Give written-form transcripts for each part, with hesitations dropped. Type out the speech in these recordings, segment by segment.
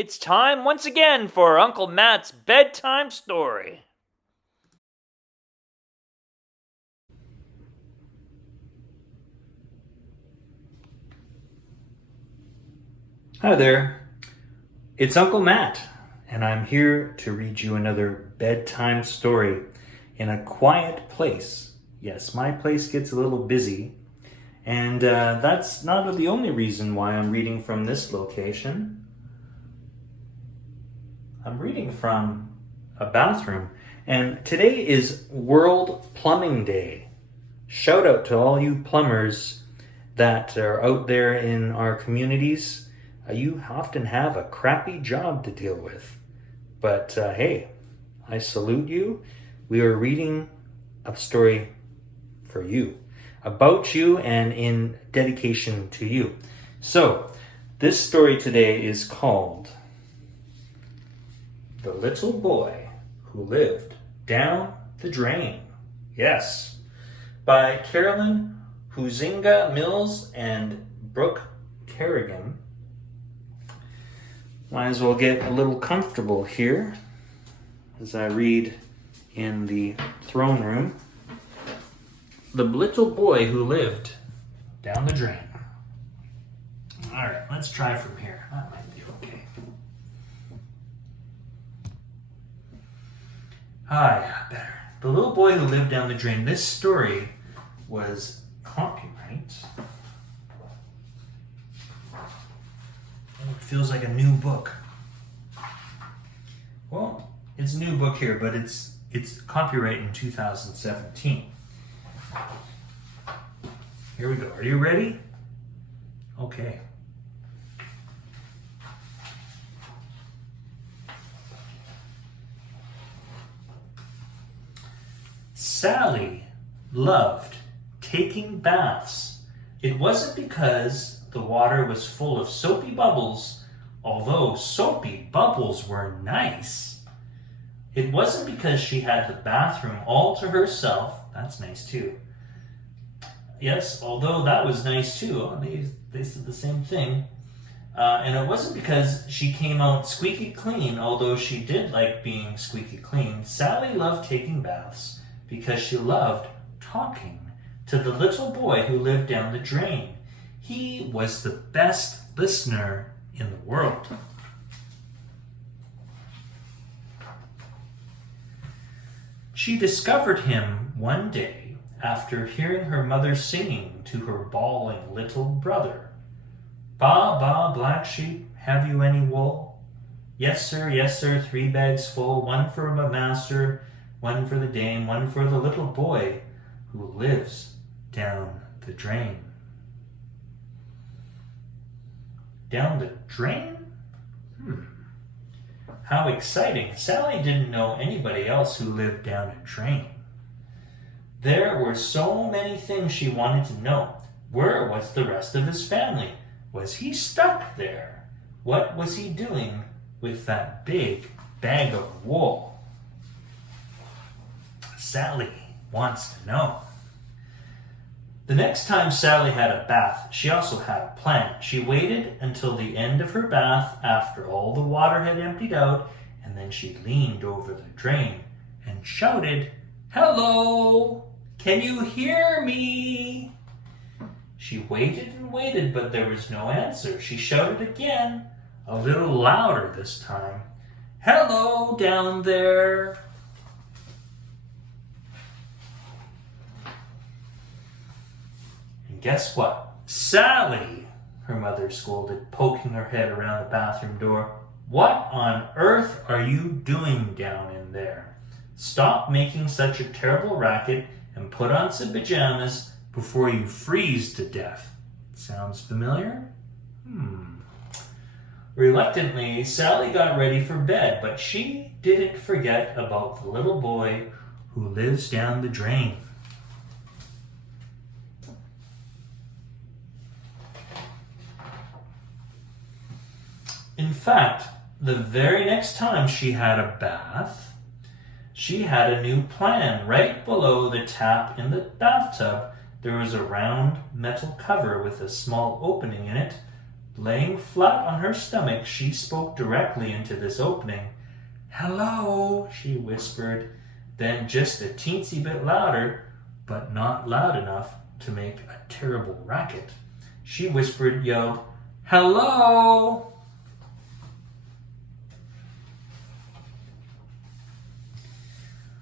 It's time once again for Uncle Matt's bedtime story. Hi there, it's Uncle Matt, and I'm here to read you another bedtime story in a quiet place. Yes, my place gets a little busy, and that's not the only reason why I'm reading from this location. I'm reading from a bathroom, and today is World Plumbing Day. Shout out to all you plumbers that are out there in our communities. You often have a crappy job to deal with. But hey, I salute you. We are reading a story for you, about you, and in dedication to you. So, this story today is called The Little Boy Who Lived Down the Drain. Yes, by Carolyn, Huizinga Mills, and Brooke, Kerrigan. Might as well get a little comfortable here as I read in the throne room. The Little Boy Who Lived Down the Drain. Alright, let's try from here. That might be okay. Better. The Little Boy Who Lived Down the Drain. This story was copyright. It feels like a new book. Well, it's a new book here, but it's copyright in 2017. Here we go. Are you ready? Okay. Sally loved taking baths. It wasn't because the water was full of soapy bubbles, although soapy bubbles were nice. It wasn't because she had the bathroom all to herself. That's nice too. Yes, although that was nice too. Oh, they said the same thing. And it wasn't because she came out squeaky clean, although she did like being squeaky clean. Sally loved taking baths because she loved talking to the little boy who lived down the drain. He was the best listener in the world. She discovered him one day after hearing her mother singing to her bawling little brother. "Ba, ba, black sheep, have you any wool? Yes, sir, 3 bags full, 1 for my master, 1 for the dame, 1 for the little boy who lives down the drain." Down the drain? How exciting. Sally didn't know anybody else who lived down a drain. There were so many things she wanted to know. Where was the rest of his family? Was he stuck there? What was he doing with that big bag of wool? Sally wants to know. The next time Sally had a bath, she also had a plan. She waited until the end of her bath after all the water had emptied out, and then she leaned over the drain and shouted, "Hello! Can you hear me?" She waited and waited, but there was no answer. She shouted again, a little louder this time. "Hello down there!" Guess what? "Sally," her mother scolded, poking her head around the bathroom door. "What on earth are you doing down in there? Stop making such a terrible racket and put on some pajamas before you freeze to death." Sounds familiar? Reluctantly, Sally got ready for bed, but she didn't forget about the little boy who lives down the drain. In fact, the very next time she had a bath, she had a new plan. Right below the tap in the bathtub, there was a round metal cover with a small opening in it. Laying flat on her stomach, she spoke directly into this opening. "Hello," she whispered, then just a teensy bit louder, but not loud enough to make a terrible racket. She yelled, "Hello!"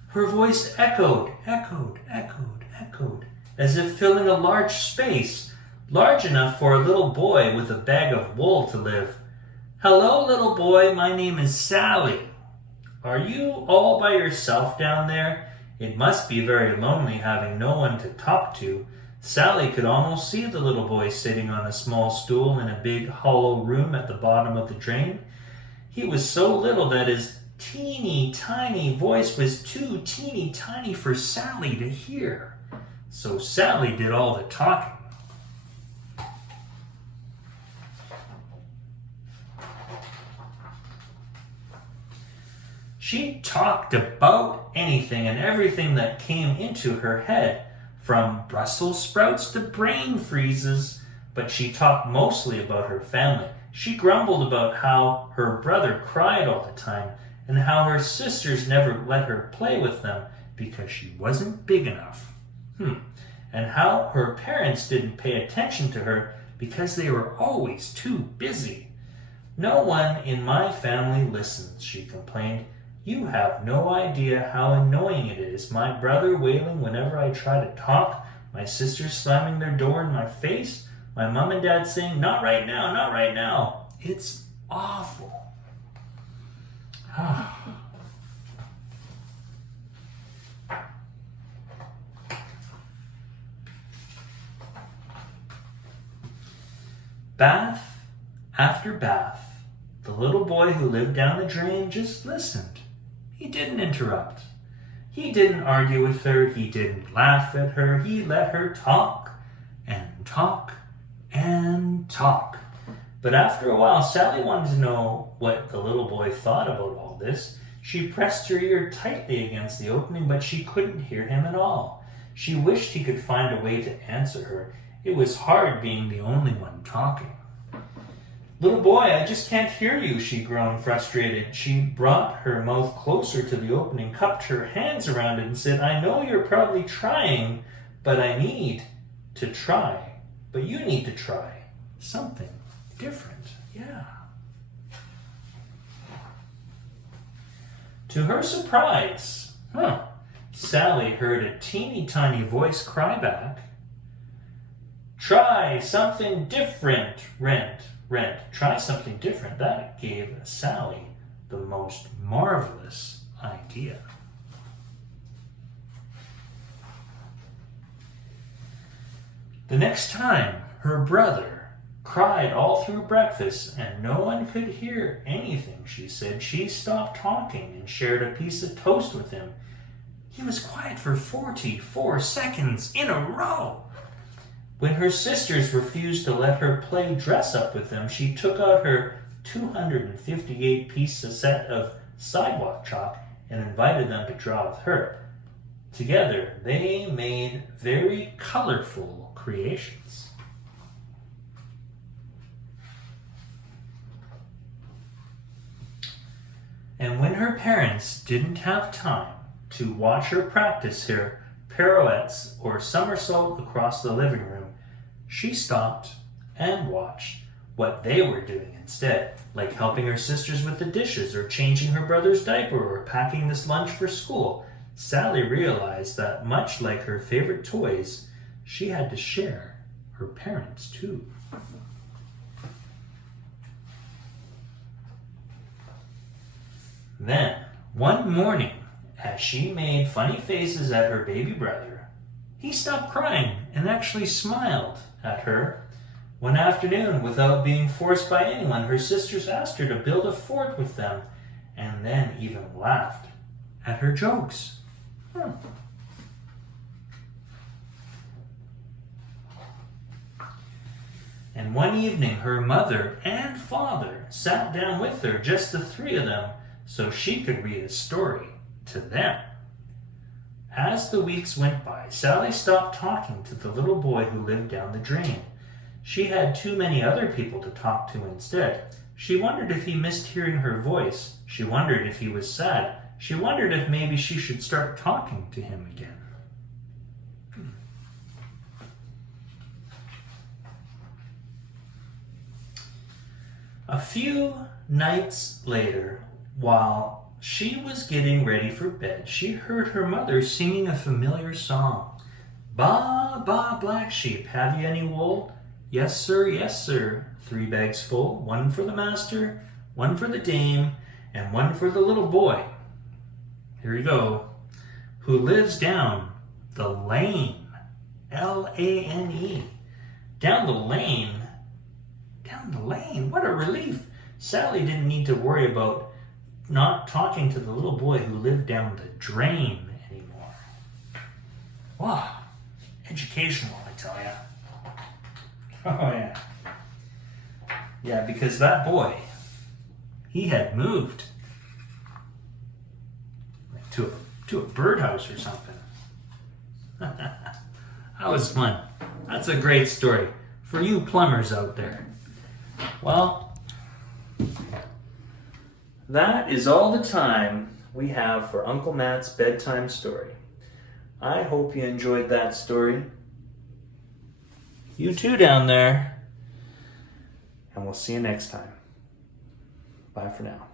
Her voice echoed, as if filling a large space, large enough for a little boy with a bag of wool to live. "Hello, little boy, my name is Sally. Are you all by yourself down there? It must be very lonely having no one to talk to." Sally could almost see the little boy sitting on a small stool in a big hollow room at the bottom of the drain. He was so little that his teeny tiny voice was too teeny tiny for Sally to hear. So Sally did all the talking. She talked about anything and everything that came into her head, from Brussels sprouts to brain freezes, but she talked mostly about her family. She grumbled about how her brother cried all the time and how her sisters never let her play with them because she wasn't big enough. And how her parents didn't pay attention to her because they were always too busy. "No one in my family listens," she complained. "You have no idea how annoying it is. My brother wailing whenever I try to talk, my sisters slamming their door in my face, my mom and dad saying, 'Not right now, not right now.' It's awful." Bath after bath, the little boy who lived down the drain just listened. He didn't interrupt. He didn't argue with her. He didn't laugh at her. He let her talk and talk and talk. But after a while, Sally wanted to know what the little boy thought about all this. She pressed her ear tightly against the opening, but she couldn't hear him at all. She wished he could find a way to answer her. It was hard being the only one talking. "Little boy, I just can't hear you," she groaned, frustrated. She brought her mouth closer to the opening, cupped her hands around it, and said, "I know you're probably trying, but I need to try. But you need to try something different." Yeah. To her surprise, Sally heard a teeny tiny voice cry back, "Try something different, Rent. Try something different." That gave Sally the most marvelous idea. The next time her brother cried all through breakfast and no one could hear anything she said, she stopped talking and shared a piece of toast with him. He was quiet for 44 seconds in a row. When her sisters refused to let her play dress up with them, she took out her 258-piece set of sidewalk chalk and invited them to draw with her. Together, they made very colorful creations. And when her parents didn't have time to watch her practice her pirouettes or somersault across the living room, she stopped and watched what they were doing instead, like helping her sisters with the dishes or changing her brother's diaper or packing this lunch for school. Sally realized that, much like her favorite toys, she had to share her parents too. Then, one morning, as she made funny faces at her baby brother, he stopped crying and actually smiled at her. One afternoon, without being forced by anyone, her sisters asked her to build a fort with them, and then even laughed at her jokes. And one evening, her mother and father sat down with her, just the three of them, so she could read a story to them. As the weeks went by, Sally stopped talking to the little boy who lived down the drain. She had too many other people to talk to instead. She wondered if he missed hearing her voice. She wondered if he was sad. She wondered if maybe she should start talking to him again. A few nights later, while she was getting ready for bed, she heard her mother singing a familiar song. Ba, ba, black sheep, have you any wool? Yes, sir, yes, sir. 3 bags full, 1 for the master, 1 for the dame, and 1 for the little boy. Here we go. Who lives down the lane. L-A-N-E. Down the lane. Down the lane. What a relief. Sally didn't need to worry about not talking to the little boy who lived down the drain anymore. Wow. Educational, I tell ya. Oh, yeah. Yeah, because that boy, he had moved to a birdhouse or something. That was fun. That's a great story for you plumbers out there. Well, that is all the time we have for Uncle Matt's bedtime story. I hope you enjoyed that story. You too down there. And we'll see you next time. Bye for now.